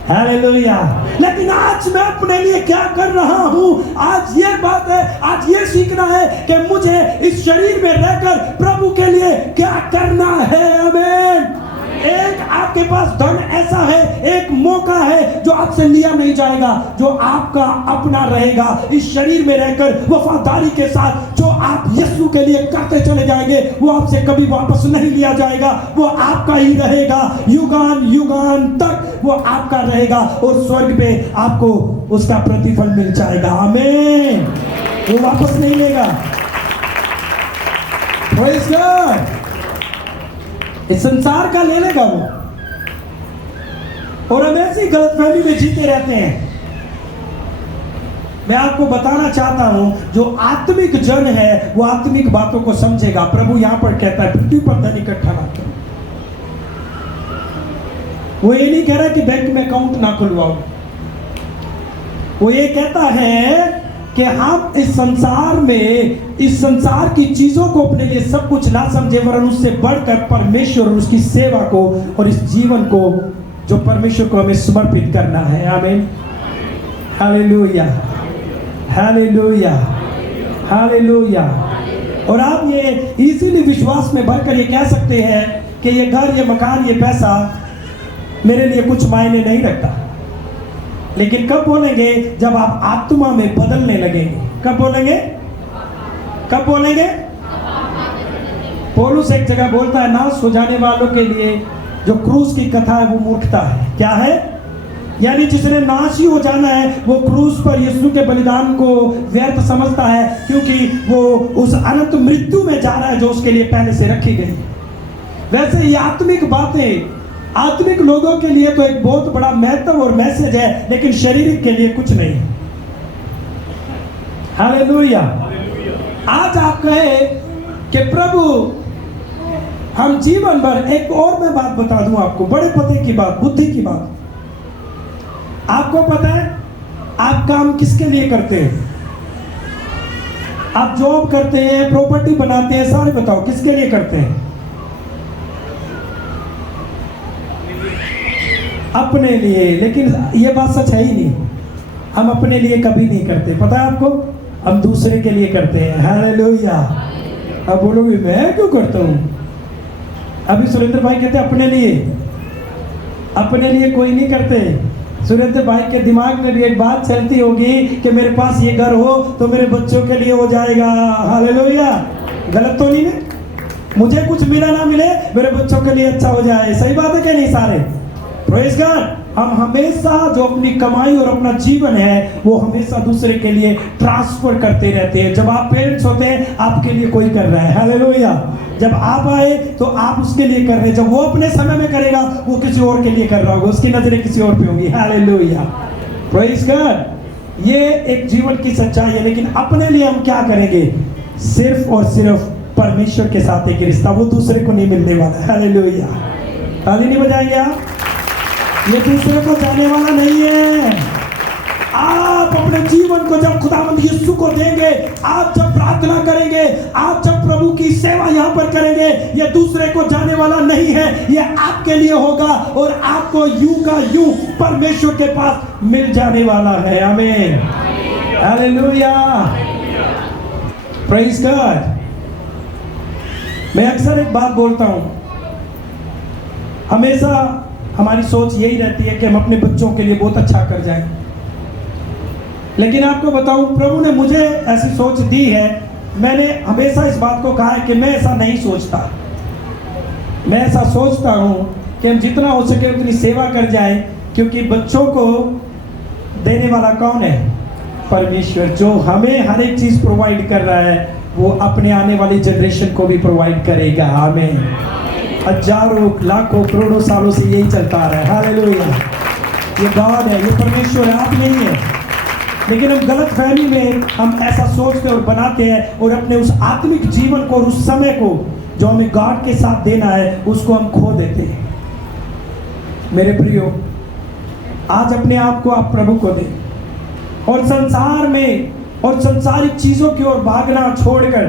हालेलुया। लेकिन आज मैं अपने लिए क्या कर रहा हूं? आज ये बात है, आज ये सीखना है कि मुझे इस शरीर में रहकर प्रभु के लिए क्या करना है। आमीन। एक आपके पास धन ऐसा है, एक मौका है जो आपसे लिया नहीं जाएगा, जो आपका अपना रहेगा। इस शरीर में रहकर वफादारी के साथ जो आप यीशु के लिए करते चले जाएंगे, वो आपसे कभी वापस नहीं लिया जाएगा। वो आपका ही रहेगा, युगान युगान तक वो आपका रहेगा, और स्वर्ग पे आपको उसका प्रतिफल मिल जाएगा। आमीन। वो वापस नहीं लेगा। Praise God. इस संसार का ले लेगा वो, और हम ऐसी गलतफहमी में जीते रहते हैं। मैं आपको बताना चाहता हूं, जो आत्मिक जन है वो आत्मिक बातों को समझेगा। प्रभु यहां पर कहता है पृथ्वी पर धन इकट्ठा ना करो। वो ये नहीं कह रहा कि बैंक में अकाउंट ना खुलवाओ। वो ये कहता है कि हम इस संसार में, इस संसार की चीजों को अपने लिए सब कुछ ना समझे, वरन उससे बढ़कर परमेश्वर और उसकी सेवा को और इस जीवन को जो परमेश्वर को हमें समर्पित करना है। आमीन। Hallelujah, hallelujah, hallelujah. और आप ये इजीली विश्वास में भरकर ये कह सकते हैं कि ये घर, ये मकान, ये पैसा मेरे लिए कुछ मायने नहीं रखता। लेकिन कब बोलेंगे? जब आप आत्मा में बदलने लगेंगे। कब बोलेंगे? कब बोलेंगे? पौलुस एक जगह बोलता है, नाश हो जाने वालों के लिए जो क्रूस की कथा है वो मूर्खता है। क्या है? यानी जिसने नाश ही हो जाना है, वो क्रूस पर यीशु के बलिदान को व्यर्थ समझता है, क्योंकि वो उस अनंत मृत्यु में जा रहा है जो उसके लिए पहले से रखी गई। वैसे ये आत्मिक बातें आत्मिक लोगों के लिए तो एक बहुत बड़ा महत्व और मैसेज है, लेकिन शारीरिक के लिए कुछ नहीं। हालेलुया। आज आप कहे कि प्रभु हम जीवन भर, एक और मैं बात बता दूं आपको, बड़े पते की बात, बुद्धि की बात। आपको पता है आप काम किसके लिए करते हैं? आप जॉब करते हैं, प्रॉपर्टी बनाते हैं, सारे बताओ किसके लिए करते हैं? अपने लिए। लेकिन ये बात सच है ही नहीं। हम अपने लिए कभी नहीं करते, पता है आपको? हम दूसरे के लिए करते हैं। हालेलुया। अब बोलोगे मैं क्यों करता हूं? अभी सुरेंद्र भाई कहते अपने लिए, अपने लिए कोई नहीं करते। सुरेंद्र भाई के दिमाग में भी एक बात चलती होगी कि मेरे पास ये घर हो तो मेरे बच्चों के लिए हो जाएगा। हालेलुया। गलत तो नहीं है? मुझे कुछ मिला ना मिले, मेरे बच्चों के लिए अच्छा हो जाए। सही बात है क्या नहीं सारे? Praise God. हम हमेशा जो अपनी कमाई और अपना जीवन है वो हमेशा दूसरे के लिए ट्रांसफर करते रहते हैं। जब आप पेरेंट्स होते हैं आपके लिए कोई कर रहा है। हालेलुया। जब आप आए तो आप उसके लिए कर रहे हैं, जब वो अपने समय में करेगा वो किसी और के लिए कर रहा होगा, उसकी नजरें किसी और पे होंगी। हालेलुया। Praise God. ये एक जीवन की सच्चाई है। लेकिन अपने लिए हम क्या करेंगे? सिर्फ और सिर्फ परमेश्वर के साथ एक रिश्ता, वो दूसरे को नहीं मिलने वाला। हालेलुया। ताली नहीं बजाएंगे आप? ये दूसरे को जाने वाला नहीं है। आप अपने जीवन को जब खुदावंद यीशु को देंगे, आप जब प्रार्थना करेंगे, आप जब प्रभु की सेवा यहाँ पर करेंगे, ये दूसरे को जाने वाला नहीं है, ये आपके लिए होगा और आपको यूं का यूं परमेश्वर के पास मिल जाने वाला है। आमीन। हालेलुया। Praise God. मैं अक्सर एक बात बोलता हूं, हमेशा हमारी सोच यही रहती है कि हम अपने बच्चों के लिए बहुत अच्छा कर जाएं। लेकिन आपको बताऊं, प्रभु ने मुझे ऐसी सोच दी है। मैंने हमेशा इस बात को कहा है कि मैं ऐसा नहीं सोचता। मैं ऐसा सोचता हूं कि हम जितना हो सके उतनी सेवा कर जाएं, क्योंकि बच्चों को देने वाला कौन है? परमेश्वर जो हमें हर एक चीज प्रोवाइड कर रहा है, वो अपने आने वाली जनरेशन को भी प्रोवाइड करेगा। आमीन। हजारों लाखों करोड़ों सालों से यही चलता आ रहा है। हालेलुया। ये गॉड है, ये परमेश्वर है, आप नहीं है। लेकिन हम गलत फहमी में हम ऐसा सोचते और बनाते हैं और अपने उस आत्मिक जीवन को और उस समय को जो हमें गॉड के साथ देना है उसको हम खो देते हैं। मेरे प्रियो, आज अपने आप को आप प्रभु को दें और संसार में और संसारिक चीजों की ओर भागना छोड़कर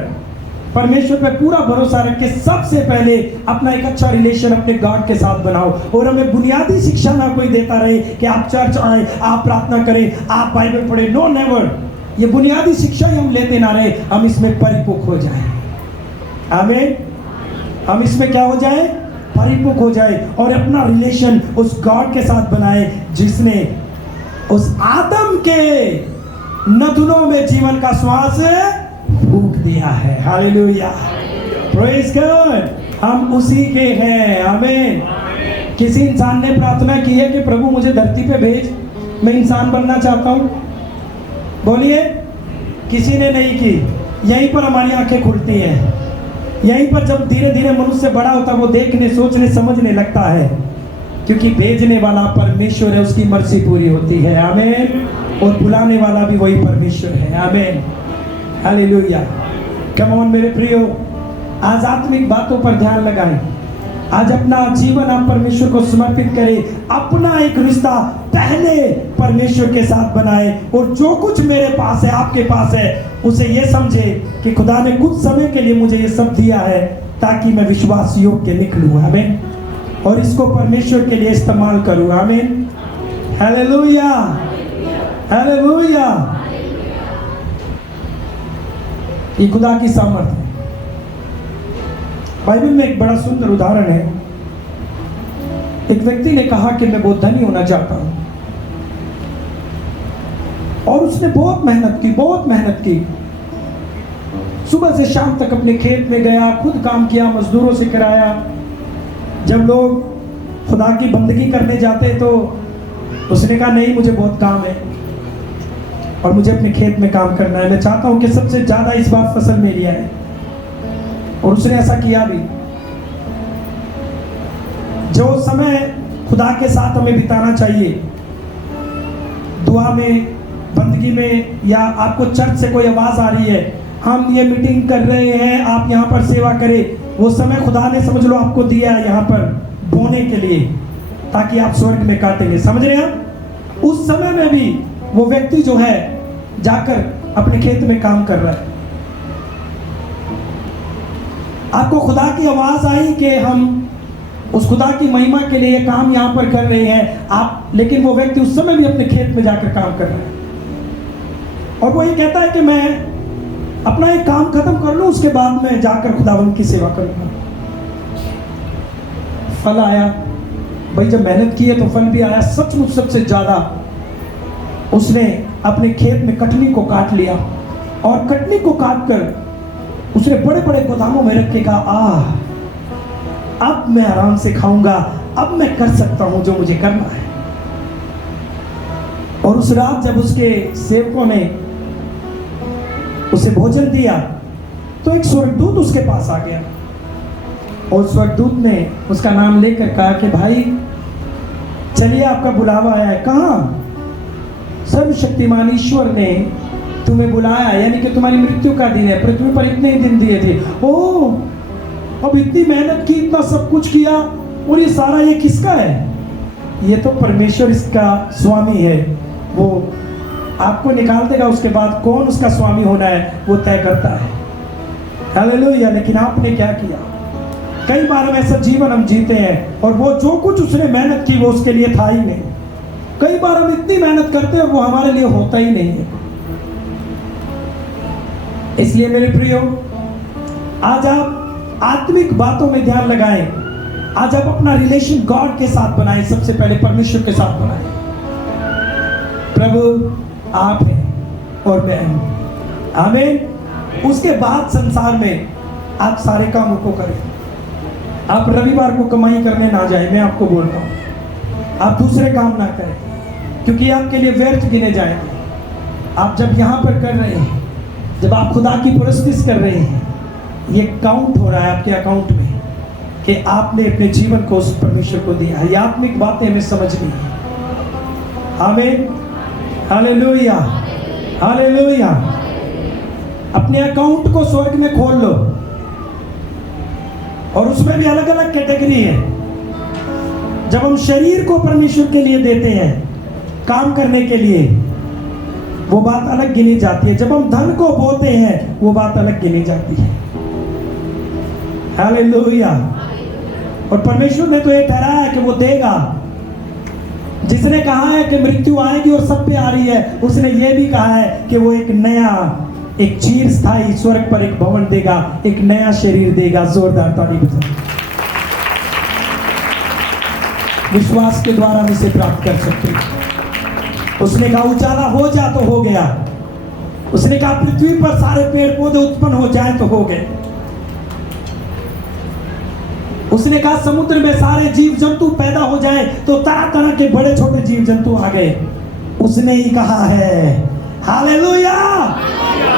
परमेश्वर पे पूरा भरोसा रख के सबसे पहले अपना एक अच्छा रिलेशन अपने गॉड के साथ बनाओ। और हमें बुनियादी शिक्षा ना कोई देता रहे कि आप चर्च आए, आप प्रार्थना करें, आप बाइबल पढ़ें। No, never. ये बुनियादी शिक्षा ही हम लेते ना रहे, हम इसमें परिपक्व हो जाए। आमीन। हम इसमें क्या हो जाए? परिपक्व हो जाए और अपना रिलेशन उस गॉड के साथ बनाए जिसने उस आदम के नथुनों में जीवन का श्वास फूंक दिया है। Hallelujah, praise God. हम उसी के हैं। आमीन। किसी इंसान ने प्रार्थना की है कि प्रभु मुझे धरती पे भेज, मैं इंसान बनना चाहता हूं? बोलिए, किसी ने नहीं की। यहीं पर हमारी आंखें खुलती हैं। यहीं पर जब धीरे धीरे मनुष्य बड़ा होता है वो देखने, सोचने, समझने लगता है, क्योंकि भेजने वाला परमेश्वर है, उसकी मर्जी पूरी होती है। आमीन। और बुलाने वाला भी वही परमेश्वर है। आमीन। हालेलुया। कम ऑन मेरे प्रियो, आज आत्मिक बातों पर ध्यान लगाएं। आज अपना जीवन आप परमेश्वर को समर्पित करें। अपना एक रिश्ता पहले परमेश्वर के साथ बनाएं और जो कुछ मेरे पास है, आपके पास है, उसे ये समझे कि खुदा ने कुछ समय के लिए मुझे ये सब दिया है ताकि मैं विश्वास योग्य निकलूं। आमीन। और इसको परमेश्वर के लिए इस्तेमाल करूं। आमीन। Hallelujah, hallelujah. ये खुदा की सामर्थ है। बाइबल में एक बड़ा सुंदर उदाहरण है। एक व्यक्ति ने कहा कि मैं बहुत धनी होना चाहता हूं और उसने बहुत मेहनत की। सुबह से शाम तक अपने खेत में गया, खुद काम किया, मजदूरों से कराया। जब लोग खुदा की बंदगी करने जाते तो उसने कहा नहीं, मुझे बहुत काम है और मुझे अपने खेत में काम करना है। मैं चाहता हूं कि सबसे ज्यादा इस बार फसल मेरी आए। और उसने ऐसा किया भी। जो समय खुदा के साथ हमें बिताना चाहिए, दुआ में, बंदगी में, या आपको चर्च से कोई आवाज आ रही है, हम ये मीटिंग कर रहे हैं, आप यहाँ पर सेवा करें, वो समय खुदा ने समझ लो आपको दिया है यहाँ पर बोने के लिए, ताकि आप स्वर्ग में काटेंगे। समझ रहे हैं? उस समय में भी वो व्यक्ति जो है जाकर अपने खेत में काम कर रहा है। आपको खुदा की आवाज आई कि हम उस खुदा की महिमा के लिए काम यहाँ पर कर रहे हैं आप, लेकिन वो व्यक्ति उस समय भी अपने खेत में जाकर काम कर रहा है और वो ये कहता है कि मैं अपना एक काम खत्म कर लूं, उसके बाद मैं जाकर खुदावंत की सेवा करूंगा। फल आया भाई, जब मेहनत की है तो फल भी आया। सचमुच सबसे ज्यादा उसने अपने खेत में कटनी को काट लिया और कटनी को काट कर उसने बड़े बड़े गोदामों में रख के कहा, अब मैं आराम से खाऊंगा, अब मैं कर सकता हूं जो मुझे करना है। और उस रात जब उसके सेवकों ने उसे भोजन दिया तो एक स्वर्गदूत उसके पास आ गया और स्वर्गदूत ने उसका नाम लेकर कहा कि भाई चलिए, आपका बुलावा आया है। कहाँ? सर्वशक्तिमान ईश्वर ने तुम्हें बुलाया, यानी कि तुम्हारी मृत्यु का दिन है, पृथ्वी पर इतने ही दिन दिए थे। ओ, अब इतनी मेहनत की, इतना सब कुछ किया, और ये सारा ये किसका है? ये तो परमेश्वर इसका स्वामी है। वो आपको निकाल देगा, उसके बाद कौन उसका स्वामी होना है वो तय करता है। हालेलुया। लेकिन आपने क्या किया? कई बार हम ऐसा जीवन हम जीते हैं और वो जो कुछ उसने मेहनत की वो उसके लिए था ही नहीं। कई बार हम इतनी मेहनत करते हैं वो हमारे लिए होता ही नहीं है। इसलिए मेरे प्रियो, आज आप आत्मिक बातों में ध्यान लगाएं। आज आप अपना रिलेशन गॉड के साथ बनाएं, सबसे पहले परमेश्वर के साथ बनाएं। प्रभु आप हैं और मैं हूं। आमीन। उसके बाद संसार में आप सारे कामों को करें। आप रविवार को कमाई करने ना जाए, मैं आपको बोल रहा हूं। आप दूसरे काम ना करें क्योंकि आपके लिए व्यर्थ गिने जाएंगे। आप जब यहाँ पर कर रहे हैं, जब आप खुदा की पुरस्तिश कर रहे हैं, ये काउंट हो रहा है आपके अकाउंट में कि आपने अपने जीवन को उस परमेश्वर को दिया है। ये आत्मिक बातें हमें समझनी है। आमीन, हालेलुया, हालेलुया। अपने अकाउंट को स्वर्ग में खोल लो, और उसमें भी अलग अलग कैटेगरी है। जब हम शरीर को परमेश्वर के लिए देते हैं काम करने के लिए, वो बात अलग गिनी जाती है। जब हम धन को बोते हैं, वो बात अलग गिनी जाती है। हालेलुया। और परमेश्वर ने तो ये ठहराया है कि वो देगा। जिसने कहा है कि मृत्यु आएगी और सब पे आ रही है, उसने ये भी कहा है कि वो एक नया, एक चीर स्थायी स्वर्ग पर एक भवन देगा, एक नया शरीर देगा। जोरदार ताली बजाओ। विश्वास के द्वारा हम इसे प्राप्त कर सकते हैं। उसने कहा उजाला हो जा तो हो गया। उसने कहा पृथ्वी पर सारे पेड़ पौधे उत्पन्न हो जाए तो हो गए। उसने कहा समुद्र में सारे जीव जंतु पैदा हो जाए तो तरह तरह के बड़े छोटे जीव जंतु आ गए। उसने ही कहा है, हालेलुया,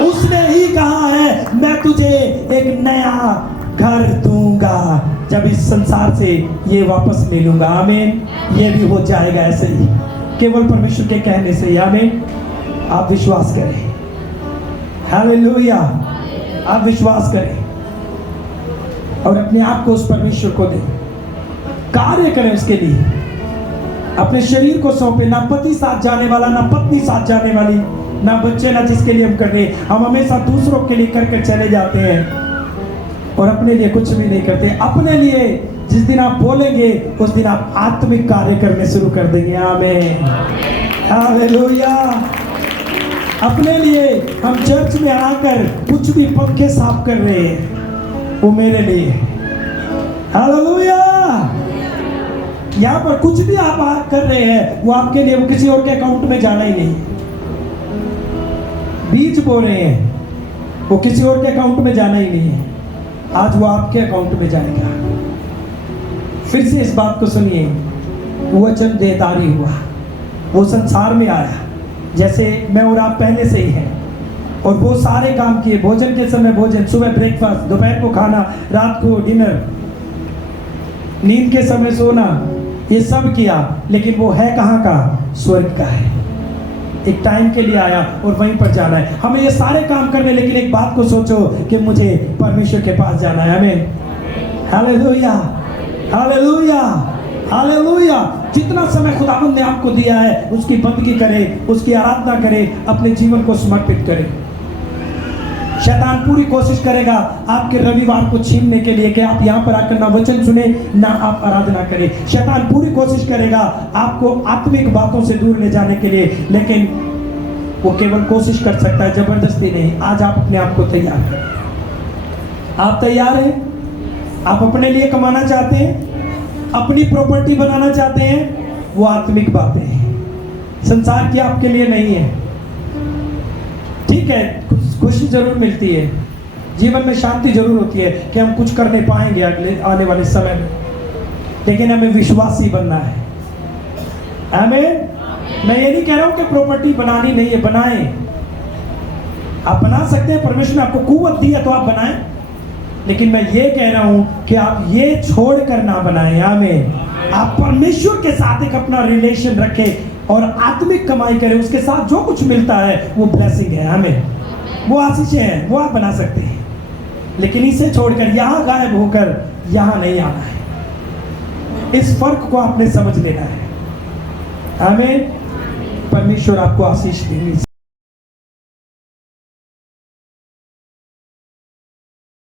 उसने ही कहा है मैं तुझे एक नया घर दूंगा जब इस संसार से ये वापस ले लूंगा। आमीन। ये भी हो जाएगा ऐसे ही, केवल परमेश्वर के कहने से ही। आमीन। आप विश्वास करें। हालेलुया। आप विश्वास करें और अपने आप को उस परमेश्वर को दें। कार्य करें उसके लिए। अपने शरीर को सौंपे। ना पति साथ जाने वाला, ना पत्नी साथ जाने वाली, ना बच्चे, ना जिसके लिए हम कर रहे हैं। हम हमेशा दूसरों के लिए कर चले जाते हैं और अपने लिए कुछ भी नहीं करते। अपने लिए जिस दिन आप बोलेंगे उस दिन आप आत्मिक कार्य करने शुरू कर देंगे। आमीन, हालेलुया। अपने लिए हम चर्च में आकर कुछ भी पंखे साफ कर रहे हैं, वो मेरे लिए। हालेलुया। यहाँ पर कुछ भी आप कर रहे हैं वो आपके लिए, वो किसी और के अकाउंट में जाना ही नहीं। बीज बो रहे हैं, वो किसी और के अकाउंट में जाना ही नहीं है। आज वो आपके अकाउंट में जाएगा। फिर से इस बात को सुनिए, वो वचन देहधारी हुआ, वो संसार में आया। जैसे मैं और आप पहले से ही हैं, और वो सारे काम किए। भोजन के समय भोजन, सुबह ब्रेकफास्ट, दोपहर को खाना, रात को डिनर, नींद के समय सोना, ये सब किया। लेकिन वो है कहाँ का? स्वर्ग का है। एक टाइम के लिए आया और वहीं पर जाना है। हमें ये सारे काम करने, लेकिन एक बात को सोचो कि मुझे परमेश्वर के पास जाना है। आमीन, हालेलुया, हालेलुया, हालेलुया। जितना समय खुदावंद ने आपको दिया है उसकी बंदगी करें, उसकी आराधना करें, अपने जीवन को समर्पित करें। शैतान पूरी कोशिश करेगा आपके रविवार को छीनने के लिए कि आप यहाँ पर आकर ना वचन सुने, ना आप आराधना करें। शैतान पूरी कोशिश करेगा आपको आत्मिक बातों से दूर ले जाने के लिए, लेकिन वो केवल कोशिश कर सकता है, जबरदस्ती नहीं। आज आप अपने आप को तैयार करें। आप तैयार हैं? आप अपने लिए कमाना चाहते हैं, अपनी प्रॉपर्टी बनाना चाहते हैं, वो आत्मिक बातें हैं, संसार की आपके लिए नहीं है। ठीक है, खुशी जरूर मिलती है, जीवन में शांति जरूर होती है कि हम कुछ कर नहीं पाएंगे अगले आने वाले समय में, लेकिन हमें विश्वासी बनना है। आमीन। मैं ये नहीं कह रहा हूं कि प्रॉपर्टी बनानी नहीं है, बनाएं। आप बना सकते हैं, परमेश्वर ने आपको कुव्वत दी है तो आप बनाएं। लेकिन मैं ये कह रहा हूं कि आप ये छोड़कर ना बनाएं। आमीन। आप परमेश्वर के साथ एक अपना रिलेशन रखें और आत्मिक कमाई करें। उसके साथ जो कुछ मिलता है वो ब्लेसिंग है। आमीन। वो आशीषें हैं, वो आप बना सकते हैं, लेकिन इसे छोड़कर यहाँ गायब होकर यहाँ नहीं आना है। इस फर्क को आपने समझ लेना है। आमीन। परमेश्वर आपको आशीष देंगे।